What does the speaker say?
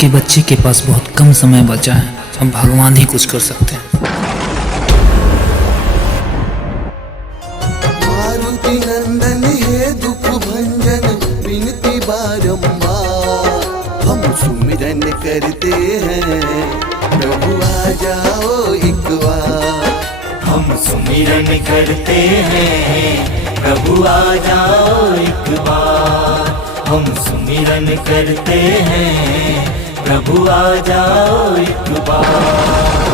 आपके बच्चे के पास बहुत कम समय बचा है, अब भगवान ही कुछ कर सकते हैं। मारुति नंदन है दुख भंजन विनती बारंबार, हम सुमिरन करते हैं प्रभु आ जाओ एक बार। हम सुमिरन करते हैं प्रभु आ जाओ एक बार। हम सुमिरन करते हैं प्रभु आ जाओ एक बार।